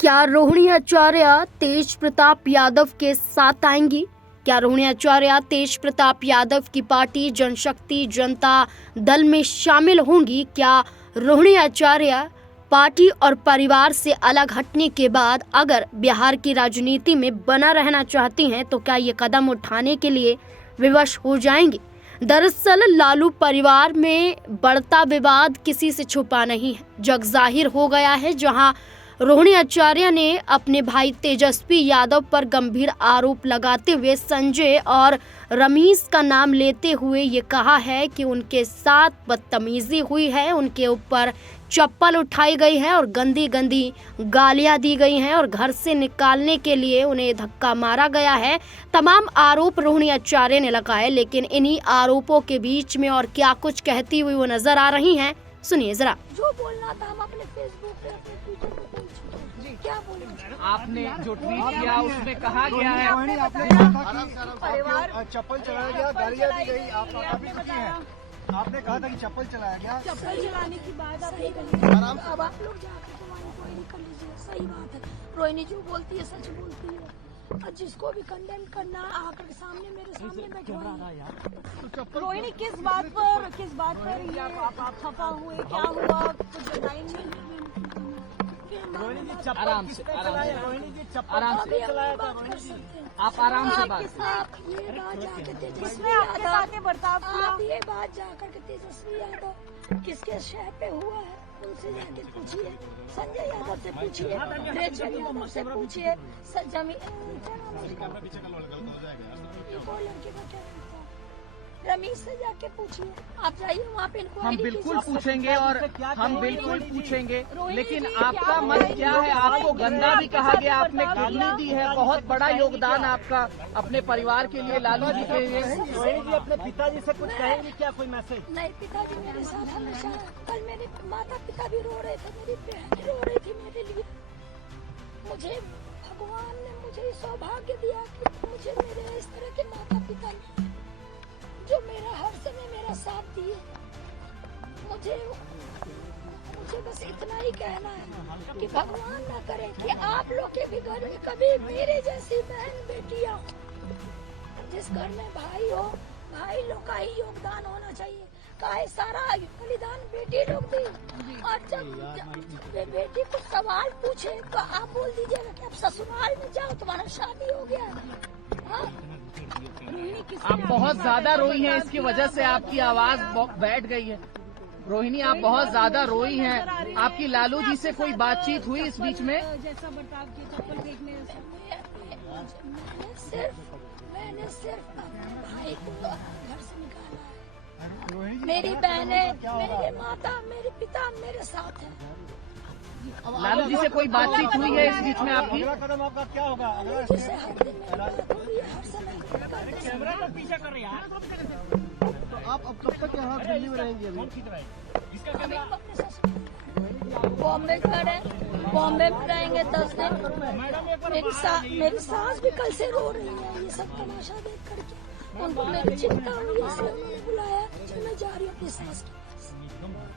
क्या रोहिणी आचार्य तेज प्रताप यादव के साथ आएंगी? क्या रोहिणी आचार्य तेज प्रताप यादव की पार्टी जनशक्ति जनता दल में शामिल होंगी? क्या रोहिणी आचार्य पार्टी और परिवार से अलग हटने के बाद अगर बिहार की राजनीति में बना रहना चाहती हैं तो क्या ये कदम उठाने के लिए विवश हो जाएंगी? दरअसल लालू परिवार में बढ़ता विवाद किसी से छुपा नहीं है, जग जाहिर हो गया है। जहां रोहिणी आचार्य ने अपने भाई तेजस्वी यादव पर गंभीर आरोप लगाते हुए संजय और रमेश का नाम लेते हुए ये कहा है कि उनके साथ बदतमीजी हुई है, उनके ऊपर चप्पल उठाई गई है और गंदी गंदी गालियां दी गई हैं और घर से निकालने के लिए उन्हें धक्का मारा गया है। तमाम आरोप रोहिणी आचार्य ने लगाए, लेकिन इन्हीं आरोपों के बीच में और क्या कुछ कहती हुई वो नजर आ रही हैं, सुनिए जरा। जो बोलना था हम अपने फेसबुक पे अपने ट्विटर पे बोल चुके हैं। क्या बोले? आपने जो ट्वीट किया उसमें कहा गया है आपने कहा था कि परिवार चप्पल चलाया गया, गालियां दी गई, आप भी दुखी हैं। आपने कहा था कि चप्पल चलाया गया। चप्पल चलाने की बात आप नहीं करिए। अब आप लोग जाकर रोहिणी कर लीजिए, सही बात है। रोहिणी जो बोलती है सच बोलती है, और जिसको भी कंडेम करना आकर के सामने मेरे सामने बैठो। रोहिणी किस बात पर ये खफा हुए, क्या हुआ कुछ बताई नहीं। रोहिणी जी चप्पल आराम से रोहिणी जी चप्पल आराम से चलाया था। रोहिणी जी आप आराम से बात आप ये बात जाकर के तेजस्वी यादव किसके शहर पे हुआ है उनसे जाके पूछिए, संजय यादव से पूछिए, रेचल यादव से पूछिए, रमेश से जाके पूछिए। आप जाइए वहाँ पे इनको। हम बिल्कुल पूछेंगे और हम बिल्कुल पूछेंगे, लेकिन आपका मत क्या है? आपको गंदा भी कहा गया, आपने गाली दी है, बहुत बड़ा योगदान आपका अपने परिवार के लिए, लालू जी के लिए। रोहिणी जी अपने पिताजी से कुछ कहेंगे क्या, कोई मैसेज? नहीं, पिताजी मेरे साथ हमेशा। कल मेरे माता पिता भी रो रहे थे, मेरी बहन रो रही थी मेरे लिए। मुझे भगवान ने मुझे सौभाग्य दिया कि मुझे मेरे इस तरह के माता पिता ने जो मेरा हर समय मेरा साथ दिए। मुझे बस इतना ही कहना है कि भगवान ना करे कि आप लोग के भी घर में कभी मेरे जैसी बहन बेटियां, जिस घर में भाई हो, भाई लोग का ही योगदान होना चाहिए। काहे सारा बलिदान बेटी लोग दी, और जब बेटी को सवाल पूछे तो आप बोल दीजिएगा कि आप ससुराल में जाओ, तुम्हारा शादी हो गया। हाँ? आप बहुत ज्यादा रोई हैं, इसकी वजह से आपकी आवाज बैठ गई है। रोहिणी आप बहुत ज्यादा रोई हैं। आपकी लालू जी से कोई बातचीत हुई इस बीच में? जैसा बर्ताव किया चप्पल फेंकने मैंने सिर्फ अपने भाई को घर से निकाला है। मेरी बहनें, मेरे माता, मेरे पिता मेरे साथ हैं। लालू जी से कोई बातचीत हुई है इस बीच में आपकी? अगला कदम आपका क्या होगा? जिसे हर दिन मेरी बात हो रही है, हर समय कैमरा का पीछा कर रही है। तो आप अब कब तक यहाँ दिल्ली में रहेंगे? बॉम्बे में रहेंगे 10 दिन। मेरी सास भी कल से रो रही है ये सब तमाशा देख करके। उनको मेरी चिंता हुई, इसलिए उन्होंने बुलाया कि मैं जा रही हूँ अपनी सास के पास।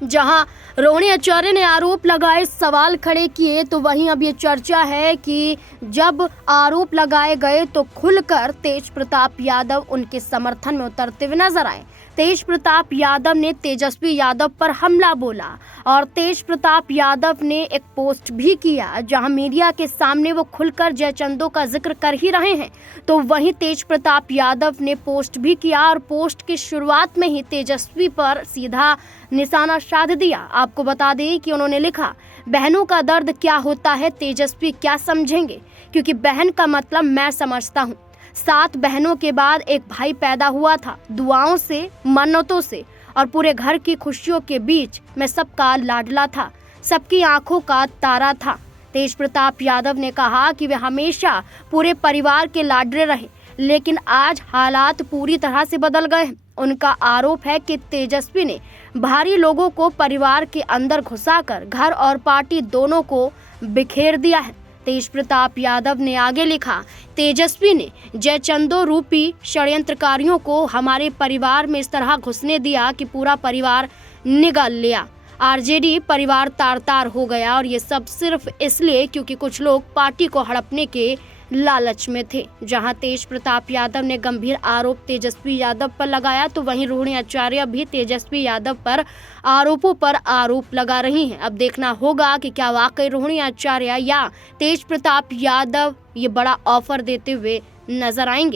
जहां रोहिणी आचार्य ने आरोप लगाए, सवाल खड़े किए, तो वहीं अब ये चर्चा है कि जब आरोप लगाए गए तो खुलकर तेज प्रताप यादव उनके समर्थन में उतरते हुए नजर आए। तेज प्रताप यादव ने तेजस्वी यादव पर हमला बोला और तेज प्रताप यादव ने एक पोस्ट भी किया जहां मीडिया के सामने वो खुलकर जयचंदो का जिक्र कर ही रहे हैं, तो वहीं तेज प्रताप यादव ने पोस्ट भी किया और पोस्ट की शुरुआत में ही तेजस्वी पर सीधा निशाना साध दिया। आपको बता दें कि उन्होंने लिखा, बहनों का दर्द क्या होता है तेजस्वी क्या समझेंगे, क्योंकि बहन का मतलब मैं समझता हूँ। 7 बहनों के बाद एक भाई पैदा हुआ था, दुआओं से, मन्नतों से और पूरे घर की खुशियों के बीच मैं सबका लाडला था, सबकी आंखों का तारा था। तेज प्रताप यादव ने कहा कि वे हमेशा पूरे परिवार के लाडले रहे, लेकिन आज हालात पूरी तरह से बदल गए हैं। उनका आरोप है कि तेजस्वी ने भारी लोगों को परिवार के अंदर घुसाकर घर और पार्टी दोनों को बिखेर दिया है। तेज प्रताप यादव ने आगे लिखा, तेजस्वी ने जयचंदो रूपी षड्यंत्रकारियों को हमारे परिवार में इस तरह घुसने दिया कि पूरा परिवार निगल लिया। आरजेडी परिवार तार-तार हो गया और ये सब सिर्फ इसलिए क्योंकि कुछ लोग पार्टी को हड़पने के लालच में थे। जहां तेज प्रताप यादव ने गंभीर आरोप तेजस्वी यादव पर लगाया तो वहीं रोहिणी आचार्य भी तेजस्वी यादव पर आरोपों पर आरोप लगा रही हैं। अब देखना होगा कि क्या वाकई रोहिणी आचार्य या तेज प्रताप यादव ये बड़ा ऑफर देते हुए नजर आएंगे।